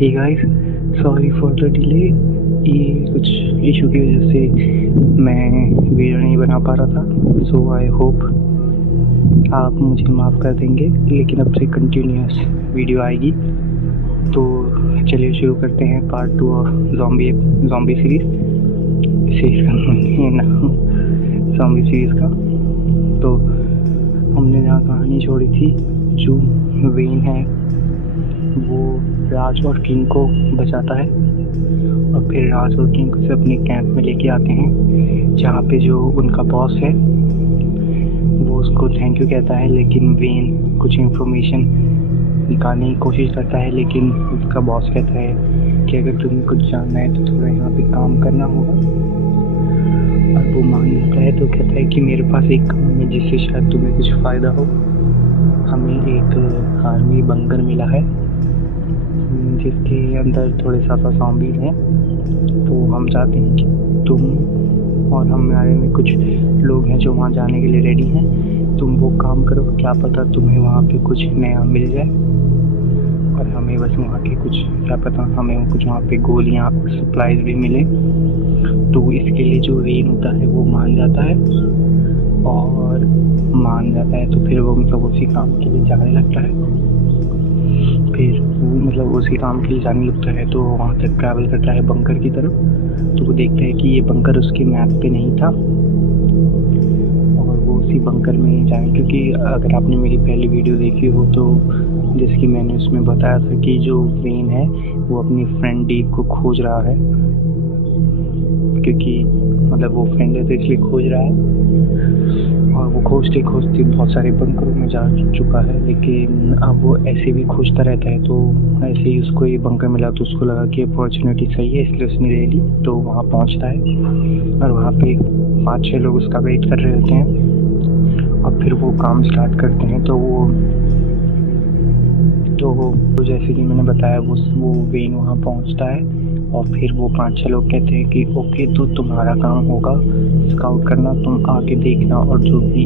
Hey guys, sorry for the delay. ये कुछ issue की वजह से मैं वीडियो नहीं बना पा रहा था। सो आई होप आप मुझे माफ़ कर देंगे, लेकिन अब से कंटिन्यूअस वीडियो आएगी। तो चलिए शुरू करते हैं पार्ट 2 ऑफ ज़ॉम्बी सीरीज़ का नाम ज़ॉम्बी सीरीज़ का। तो हमने जहाँ कहानी छोड़ी थी, जो वेन है वो राज और किंग को बचाता है और फिर राज और किंग को से अपने कैंप में लेके आते हैं, जहाँ पे जो उनका बॉस है वो उसको थैंक यू कहता है। लेकिन वेन कुछ इन्फॉर्मेशन निकालने की कोशिश करता है, लेकिन उसका बॉस कहता है कि अगर तुम्हें कुछ जानना है तो थोड़ा यहाँ पे काम करना होगा। और वो मान लेता है, तो कहता है कि मेरे पास एक काम है जिससे शायद तुम्हें कुछ फ़ायदा हो। हमें एक आर्मी बंकर मिला है जिसके अंदर थोड़े ज़्यादा ज़ॉम्बीज़ हैं, तो हम चाहते हैं कि तुम और हमारे में कुछ लोग हैं जो वहाँ जाने के लिए रेडी हैं। तुम वो काम करो, क्या पता तुम्हें वहाँ पे कुछ नया मिल जाए। और हमें बस वहाँ के कुछ, क्या पता हमें कुछ वहाँ पे गोलियाँ सप्लाईज भी मिले। तो इसके लिए जो वेन होता है वो मान जाता है, और मान जाता है तो फिर वो मतलब उसी काम के लिए जाने लगता है। फिर वो मतलब उसी काम के लिए जाने लगता है, तो वहाँ तक ट्रैवल करता है बंकर की तरफ। तो वो देखता है कि ये बंकर उसके मैप पे नहीं था, और वो उसी बंकर में जाए। क्योंकि अगर आपने मेरी पहली वीडियो देखी हो तो जैसे कि मैंने उसमें बताया था कि जो वेन है वो अपनी फ्रेंड डीप को खोज रहा है, क्योंकि मतलब वो फ्रेंड है तो इसलिए खोज रहा है। और वो खोजते खोजते बहुत सारे बंकरों में जा चुका है, लेकिन अब वो ऐसे भी खोजता रहता है। तो ऐसे ही उसको ये बंकर मिला, तो उसको लगा कि अपॉर्चुनिटी सही है, इसलिए उसने ले ली। तो वहाँ पहुँचता है और वहाँ पे 5-6 लोग उसका वेट कर रहे होते हैं, और फिर वो काम स्टार्ट करते हैं। तो जैसे कि मैंने बताया, वो वेन वहाँ पहुँचता है, और फिर वो 5-6 लोग कहते हैं कि ओके, तो तुम्हारा काम होगा स्काउट करना, तुम आगे देखना, और जो भी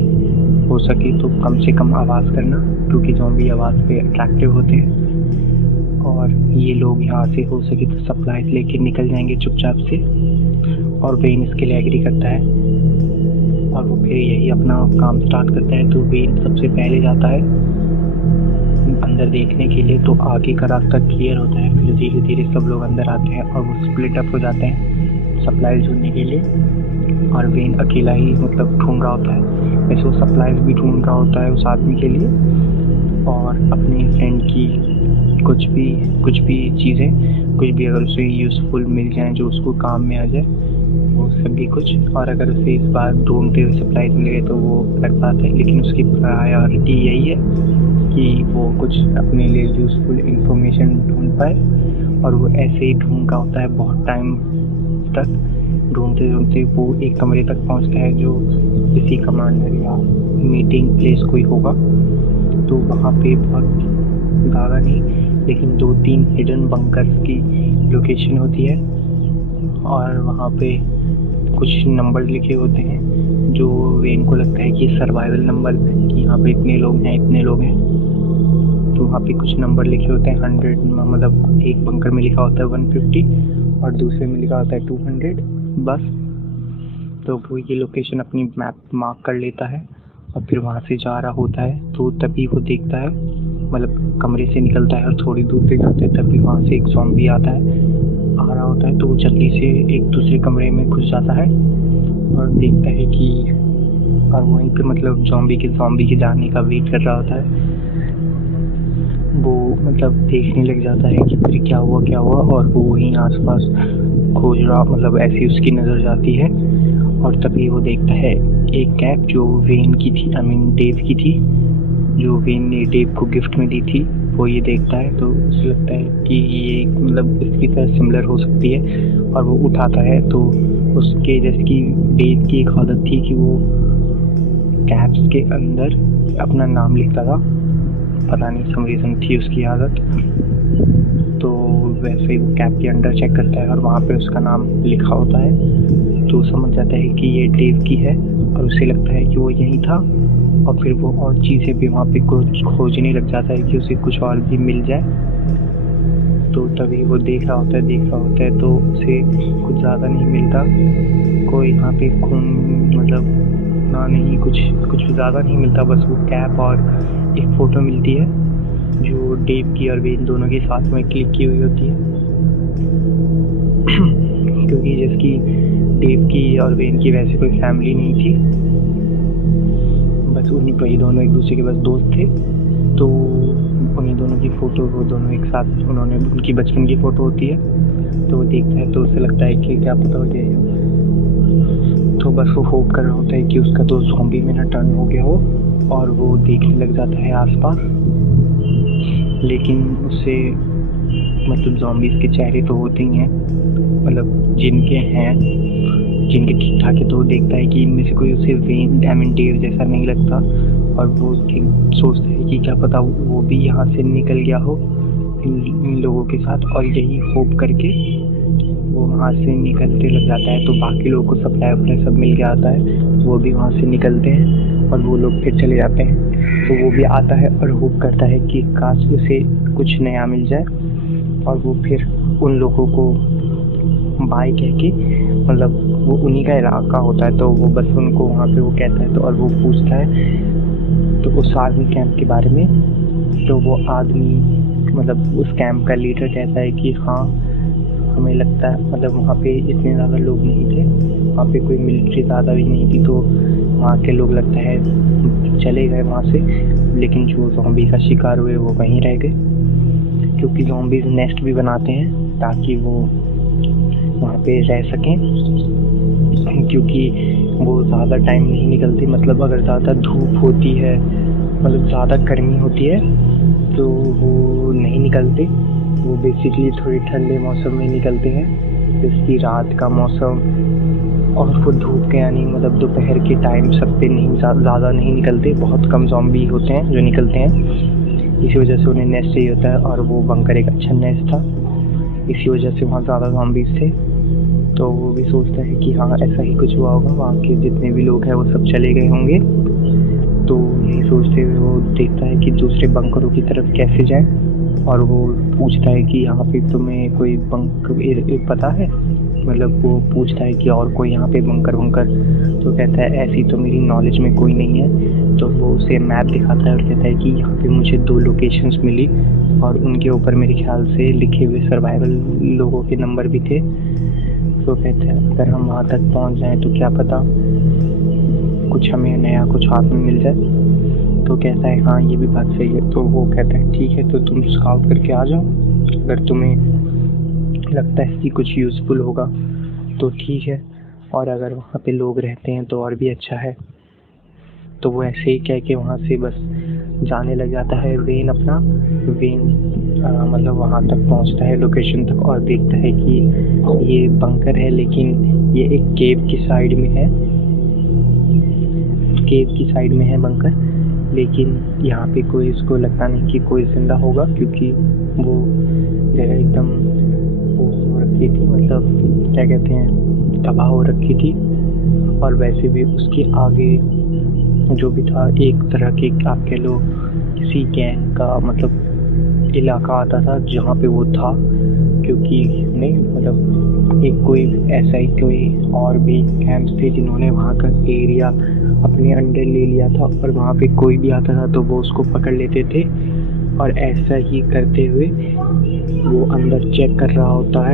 हो सके तो कम से कम आवाज़ करना, क्योंकि ज़ॉम्बी आवाज़ पे अट्रैक्टिव होते हैं। और ये लोग यहाँ से हो सके तो सप्लाईज लेके निकल जाएंगे चुपचाप से। और वेन इसके लिए एग्री करता है, और वो फिर यही अपना काम स्टार्ट करता है। तो वेन सबसे पहले जाता है अंदर देखने के लिए, तो आगे का रास्ता क्लियर होता है। फिर धीरे धीरे सब लोग अंदर आते हैं और वो स्प्लिट अप हो जाते हैं सप्लाईज ढूंढने के लिए। और वेन अकेला ही मतलब ढूंढ रहा होता है, वैसे वो सप्लाईज भी ढूंढ रहा होता है उस आदमी के लिए, और अपने फ्रेंड की कुछ भी चीज़ें, कुछ भी अगर उसे यूज़फुल मिल जाए जो उसको काम में आ जाए, वो सभी कुछ। और अगर उसे इस बार ढूंढते हुए सप्लाईज मिले तो वो अलग बात है, लेकिन उसकी प्रायोरिटी यही है कि वो कुछ अपने लिए यूज़फुल इंफॉर्मेशन ढूंढ पाए। और वो ऐसे ही ढूंढ रहा होता है बहुत टाइम तक। ढूंढते ढूंढते वो एक कमरे तक पहुंचता है जो किसी कमांडर या मीटिंग प्लेस कोई होगा। तो वहाँ पे बहुत ज़्यादा नहीं, लेकिन 2-3 हिडन बंकर्स की लोकेशन होती है, और वहाँ पे कुछ नंबर लिखे होते हैं जो वेन को लगता है कि सर्वाइवल नंबर है, कि यहाँ पे इतने लोग हैं। तो वहाँ पे कुछ नंबर लिखे होते हैं 100, मतलब एक बंकर में लिखा होता है 150 और दूसरे में लिखा होता है 200 बस। तो वो ये लोकेशन अपनी मैप मार्क कर लेता है, और फिर वहाँ से जा रहा होता है। तो तभी वो देखता है, मतलब कमरे से निकलता है और थोड़ी दूर पे जाता है, तभी वहाँ से एक ज़ॉम्बी आ रहा होता है। तो वो जल्दी से एक दूसरे कमरे में घुस जाता है और देखता है कि, और वहीं पे मतलब ज़ॉम्बी के जाने का वेट कर रहा होता है। वो मतलब देखने लग जाता है कि फिर क्या हुआ, और वो वहीं आसपास खोज रहा, मतलब ऐसी उसकी नज़र जाती है। और तभी वो देखता है एक कैप जो वेन की थी, डेव की थी, जो वेन ने डेव को गिफ्ट में दी थी। वो ये देखता है तो उसे लगता है कि ये मतलब इसकी तरह सिमिलर हो सकती है, और वो उठाता है। तो उसके जैसे कि डेव की एक आदत थी कि वो कैप्स के अंदर अपना नाम लिखता था, पता नहीं सम रीज़न थी उसकी आदत। तो वैसे ही वो कैप के अंदर चेक करता है और वहाँ पे उसका नाम लिखा होता है। तो समझ जाता है कि ये डेव की है, और उसे लगता है कि वो यही था। और फिर वो और चीज़ें भी वहाँ पे कुछ खोजने लग जाता है कि उसे कुछ और भी मिल जाए। तो तभी वो देख रहा होता है तो उसे कुछ ज़्यादा नहीं मिलता, कोई यहाँ पे खून मतलब ना नहीं कुछ ज़्यादा नहीं मिलता, बस वो कैप और एक फ़ोटो मिलती है जो डेव की और वेन दोनों के साथ में क्लिक की हुई होती है। क्योंकि जिसकी डेव की और वेन की वैसे कोई फैमिली नहीं थी, बस उन्हीं पर ही दोनों एक दूसरे के बस दोस्त थे। तो उन्हीं दोनों की फ़ोटो वो दोनों एक साथ उन्होंने उनकी बचपन की फ़ोटो होती है, तो वो देखता है तो उसे लगता है कि क्या पता हो जाए, तो बस वो होप कर रहा होता है कि उसका तो ज़ॉम्बी में ना टर्न हो गया हो, और वो देखने लग जाता है आसपास। लेकिन उससे मतलब ज़ॉम्बीज़ के चेहरे तो होते ही हैं, मतलब जिनके ठीक ठाक है, तो वो देखता है कि इनमें से कोई उसे वेन आई मीन डेव जैसा नहीं लगता, और वो सोचता है कि क्या पता वो भी यहाँ से निकल गया हो इन लोगों के साथ, और यही होप करके वो वहाँ से निकलते लग जाता है। तो बाकी लोगों को सप्लाई वप्लाई सब मिल के आता है, वो भी वहाँ से निकलते हैं और वो लोग फिर चले जाते हैं। तो वो भी आता है और होप करता है कि काश उसे कुछ नया मिल जाए, और वो फिर उन लोगों को बाय कह के, मतलब वो उन्हीं का इलाका होता है तो वो बस उनको वहाँ पे वो कहता है, तो और वो पूछता है तो उस आर्मी कैंप के बारे में। तो वो आदमी मतलब उस कैंप का लीडर कहता है कि हाँ हमें लगता है, मतलब वहाँ पे इतने ज़्यादा लोग नहीं थे, वहाँ पे कोई मिलिट्री ज़्यादा भी नहीं थी, तो वहाँ के लोग लगता है चले गए वहाँ से, लेकिन जो ज़ॉम्बी का शिकार हुए वो वहीं रह गए, क्योंकि ज़ॉम्बीज़ नेस्ट भी बनाते हैं ताकि वो वहाँ पे रह सकें, क्योंकि वो ज़्यादा टाइम नहीं निकलती, मतलब अगर ज़्यादा धूप होती है, मतलब ज़्यादा गर्मी होती है तो वो नहीं निकलते, वो बेसिकली थोड़ी ठंडे मौसम में निकलते हैं, जैसे रात का मौसम, और वो धूप के यानी मतलब दोपहर के टाइम सब पे नहीं ज़्यादा नहीं निकलते, बहुत कम ज़ॉम्बी होते हैं जो निकलते हैं। इसी वजह से उन्हें नेस्ट चाहिए होता है, और वो बंकर एक अच्छा नेस्ट था, इसी वजह से वहाँ ज़्यादा ज़ॉम्बीज़ थे। तो वो भी सोचता है कि हाँ ऐसा ही कुछ हुआ होगा, वहाँ के जितने भी लोग हैं वो सब चले गए होंगे। तो यही सोचते हुए वो देखता है कि दूसरे बंकरों की तरफ कैसे जाए, और वो पूछता है कि यहाँ पे तुम्हें कोई बंकर पता है, मतलब वो पूछता है कि और कोई यहाँ पे बंकर, तो कहता है ऐसी तो मेरी नॉलेज में कोई नहीं है। तो वो उसे मैप दिखाता है और कहता है कि यहाँ पे मुझे 2 लोकेशंस मिली, और उनके ऊपर मेरे ख्याल से लिखे हुए सर्वाइवल लोगों के नंबर भी थे। तो कहता है अगर हम वहाँ तक पहुँच जाएँ तो क्या पता कुछ हमें नया कुछ हाथ में मिल जाए। तो कहता है हाँ ये भी बात सही है। तो वो कहता है ठीक है, तो तुम स्काउट करके आ जाओ, अगर तुम्हें लगता है कि कुछ यूज़फुल होगा तो ठीक है, और अगर वहाँ पे लोग रहते हैं तो और भी अच्छा है। तो वो ऐसे ही कह के वहाँ से बस जाने लग जाता है। वेन मतलब वहाँ तक पहुँचता है लोकेशन तक, और देखता है कि ये बंकर है, लेकिन ये एक केव की साइड में है बंकर, लेकिन यहाँ पे कोई इसको लगता नहीं कि कोई ज़िंदा होगा, क्योंकि वो जगह एकदम वो हो रखी थी, मतलब क्या कहते हैं तबाह हो रखी थी। और वैसे भी उसके आगे जो भी था एक तरह के आप कह लो किसी गैंग का मतलब इलाका आता था जहाँ पे वो था, क्योंकि नहीं मतलब एक कोई ऐसा ही कोई और भी कैंप्स थे जिन्होंने वहाँ का एरिया अपने अंडर ले लिया था, और वहाँ पे कोई भी आता था तो वो उसको पकड़ लेते थे, और ऐसा ही करते हुए वो अंदर चेक कर रहा होता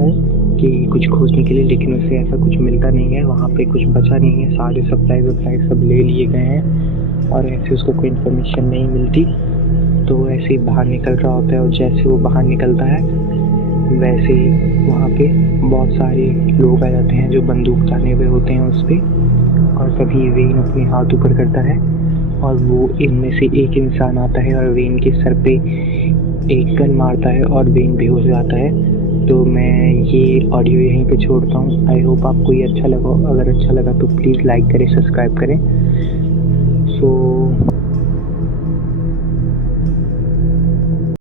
है कि कुछ खोजने के लिए, लेकिन उसे ऐसा कुछ मिलता नहीं है, वहाँ पे कुछ बचा नहीं है, सारे सप्लाई सब ले लिए गए हैं, और ऐसे उसको कोई इन्फॉर्मेशन नहीं मिलती। तो वो ऐसे ही बाहर निकल रहा होता है, और जैसे वो बाहर निकलता है वैसे ही वहाँ पे बहुत सारे लोग आ जाते हैं जो बंदूक ताने हुए होते हैं उस पर, और तभी वेन अपने हाथ ऊपर करता है और वो इनमें से एक इंसान आता है और वेन के सर पे एक गन मारता है और वेन बेहोश हो जाता है। तो मैं ये ऑडियो यहीं पे छोड़ता हूँ। आई होप आपको ये अच्छा लगा, अगर अच्छा लगा तो प्लीज़ लाइक करें, सब्सक्राइब करें।